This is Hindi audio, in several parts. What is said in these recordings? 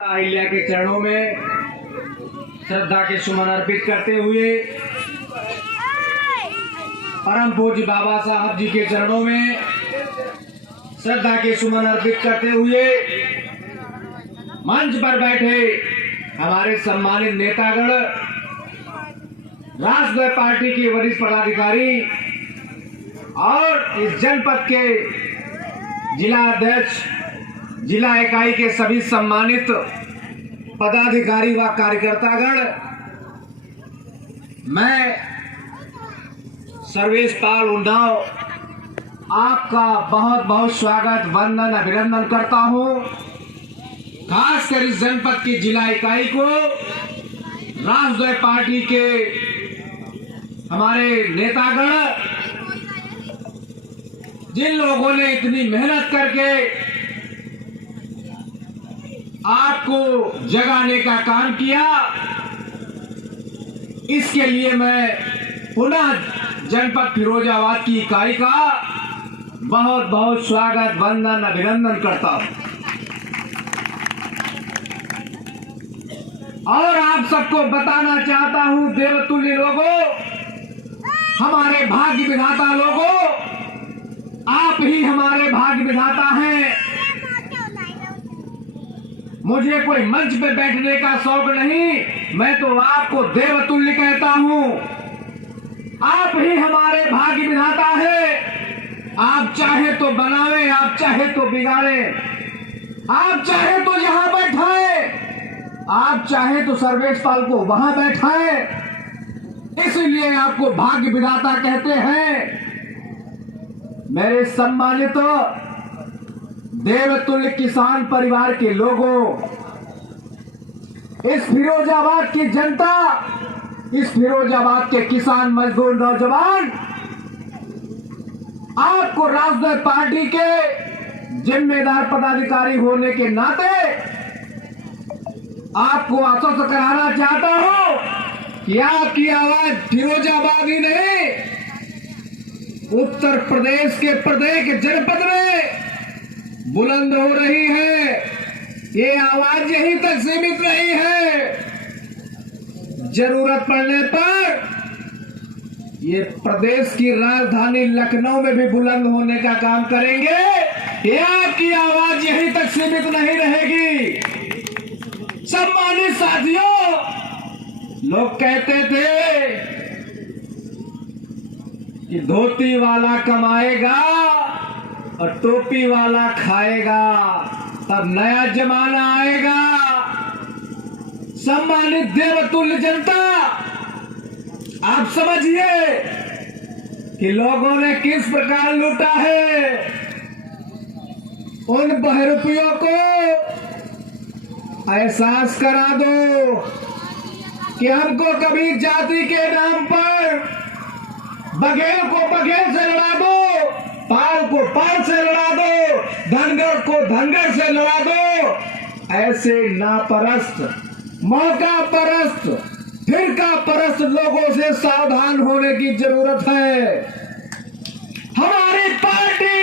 अहिल्या के चरणों में श्रद्धा के सुमन अर्पित करते हुए परम पूज्य बाबा साहब जी के चरणों में श्रद्धा के सुमन अर्पित करते हुए मंच पर बैठे हमारे सम्मानित नेतागण, राष्ट्रीय पार्टी के वरिष्ठ पदाधिकारी और इस जनपद के जिला अध्यक्ष, जिला इकाई के सभी सम्मानित पदाधिकारी व कार्यकर्तागण, मैं सर्वेश पाल उन्नाव आपका बहुत बहुत स्वागत, वंदन, अभिनंदन करता हूं। खासकर इस जनपद की जिला इकाई को राष्ट्रीय पार्टी के हमारे नेतागण, जिन लोगों ने इतनी मेहनत करके आपको जगाने का काम किया, इसके लिए मैं पुनः जनपद फिरोजाबाद की इकाई का बहुत बहुत स्वागत, वंदन, अभिनंदन करता हूं। और आप सबको बताना चाहता हूं, देवतुल्य लोगों, हमारे भाग्य विधाता लोगों, आप ही हमारे भाग्य विधाता हैं। मुझे कोई मंच पे बैठने का शौक नहीं, मैं तो आपको देवतुल्य कहता हूं। आप ही हमारे भाग्य विधाता है। आप चाहे तो बनावे, आप चाहे तो बिगाड़े, आप चाहे तो यहां बैठाए, आप चाहे तो सर्वेश पाल को वहां बैठाए, इसलिए आपको भाग्य विधाता कहते हैं। मेरे सम्मानित देवतुल्य किसान परिवार के लोगों, इस फिरोजाबाद की जनता, इस फिरोजाबाद के किसान, मजदूर, नौजवान, आपको राष्ट्रीय पार्टी के जिम्मेदार पदाधिकारी होने के नाते आपको आश्वस्त कराना चाहता हूं कि आपकी आवाज फिरोजाबाद ही नहीं, उत्तर प्रदेश के प्रत्येक जनपद में बुलंद हो रही है। ये आवाज यहीं तक सीमित नहीं है, जरूरत पड़ने पर ये प्रदेश की राजधानी लखनऊ में भी बुलंद होने का काम करेंगे। ये आपकी आवाज यहीं तक सीमित नहीं रहेगी। सम्मानित साथियों, लोग कहते थे कि धोती वाला कमाएगा और टोपी वाला खाएगा, तब नया जमाना आएगा। सम्मानित देवतुल्य जनता, आप समझिए कि लोगों ने किस प्रकार लूटा है। उन बहरूपियों को एहसास करा दो कि हमको कभी जाति के नाम पर बघेल को बघेल से लड़ा दो, पाल को पाल से लड़ा दो, धनगर को धनगर से लड़ा दो। ऐसे नापरस्त, मौका परस्त, फिरका परस्त लोगों से सावधान होने की जरूरत है। हमारी पार्टी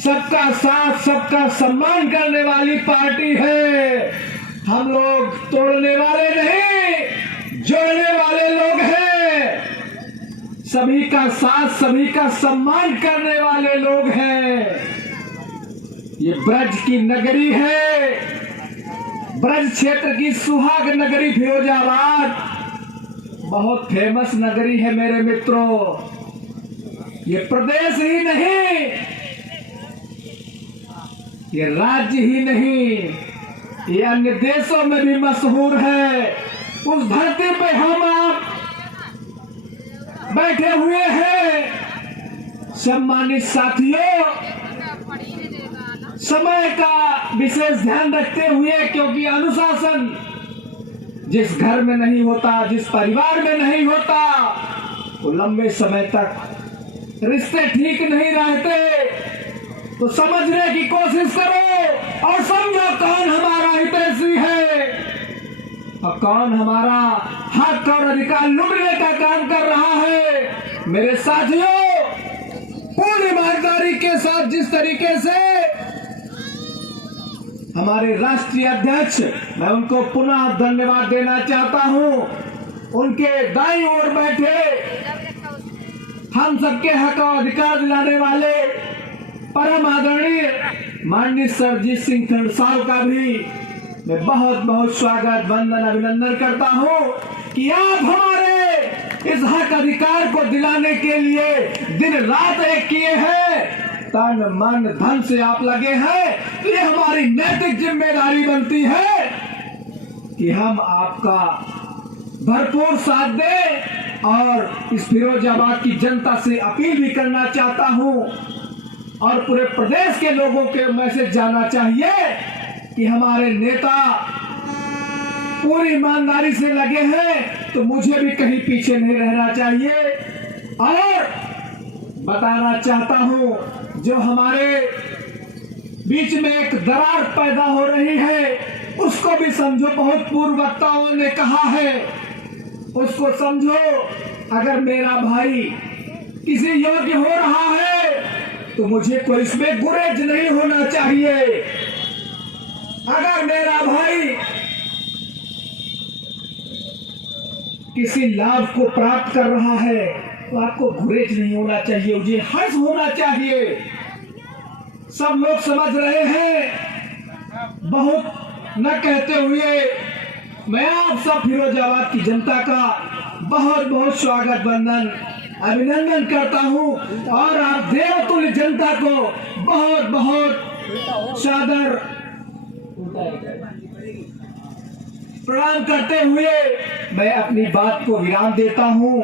सबका साथ, सबका सम्मान करने वाली पार्टी है। हम लोग तोड़ने वाले नहीं, जोड़ने वाले लोग हैं। सभी का साथ, सभी का सम्मान करने वाले लोग हैं। ये ब्रज की नगरी है, ब्रज क्षेत्र की सुहाग नगरी फिरोजाबाद बहुत फेमस नगरी है मेरे मित्रों। ये प्रदेश ही नहीं, ये राज्य ही नहीं, ये अन्य देशों में भी मशहूर है। उस धरती पे हम आप बैठे हुए हैं। सम्मानित साथियों, समय का विशेष ध्यान रखते हुए, क्योंकि अनुशासन जिस घर में नहीं होता, जिस परिवार में नहीं होता, वो लंबे समय तक रिश्ते ठीक नहीं रहते। तो समझने की कोशिश करो और समझो कौन हमारा हितैषी है और कौन हमारा हक और अधिकार लूटने का काम कर रहा है। मेरे साथियों, पूरी ईमानदारी के साथ जिस तरीके से हमारे राष्ट्रीय अध्यक्ष, मैं उनको पुनः धन्यवाद देना चाहता हूं। उनके दाईं ओर बैठे हम सबके हक और अधिकार दिलाने वाले परम आदरणीय माननीय सरजीत सिंह खंडसाल का भी मैं बहुत बहुत स्वागत, वंदन, अभिनंदन करता हूं कि आप हमारे इस हक अधिकार को दिलाने के लिए दिन रात एक किए हैं, तन मन धन से आप लगे हैं। तो ये हमारी नैतिक जिम्मेदारी बनती है कि हम आपका भरपूर साथ दें। और इस फिरोजाबाद की जनता से अपील भी करना चाहता हूं और पूरे प्रदेश के लोगों के मैसेज जाना चाहिए कि हमारे नेता पूरी ईमानदारी से लगे हैं, तो मुझे भी कहीं पीछे नहीं रहना चाहिए। और बताना चाहता हूं, जो हमारे बीच में एक दरार पैदा हो रही है उसको भी समझो। बहुत पूर्व वक्ताओं ने कहा है, उसको समझो। अगर मेरा भाई किसी योग्य हो रहा है तो मुझे कोई इसमें गुरेज नहीं होना चाहिए। अगर मेरा भाई किसी लाभ को प्राप्त कर रहा है तो आपको गुरेज नहीं होना चाहिए, मुझे हर्ष होना चाहिए। सब लोग समझ रहे हैं। बहुत न कहते हुए मैं आप सब फिरोजाबाद की जनता का बहुत बहुत स्वागत, वंदन, अभिनंदन करता हूं और आप देवतुल्य जनता को बहुत बहुत सादर प्रणाम करते हुए मैं अपनी बात को विराम देता हूं।